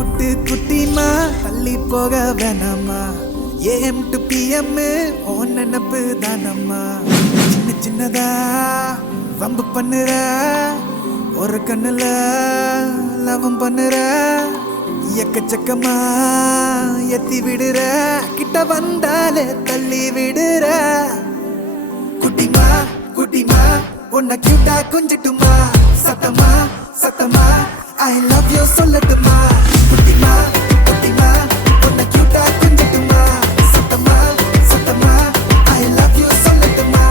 good குட்டிமா தள்ளி போக வேணாமா ஏஎம் டு பிஎம் ஓ நினப்பு தானம்மா சின்ன சின்னதா வம்பு பண்ணுற ஒரு கண்ணுல லவம் பண்ணுற எக்கச்சக்கமா எத்தி விடுற கிட்ட வந்தாலே தள்ளி விடுற குட்டிமா குட்டிமா உன்னை கியூட்டா கொஞ்சட்டுமா சத்தமா சத்தமா I love you சொல்லட்டுமா குட்டிமா குட்டிமா உன்னை கியூட்டா கொஞ்சட்டுமா சத்தமா சத்தமா I love you சொல்லட்டுமா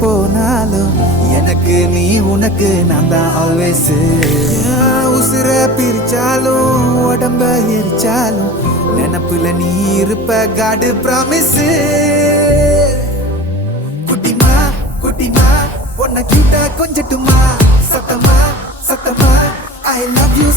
போனாலும் எனக்கு நீ உனக்கு நான் தான் ஆல்வேஸ் உசுர பிரிச்சாலும் உடம்ப எரிச்சாலும் நினப்புல நீ இருப்ப காடு ப்ராமிஸ் குட்டிமா குட்டிமா உன்னை கியூட்டா கொஞ்சட்டுமா சத்தமா சத்தமா I love you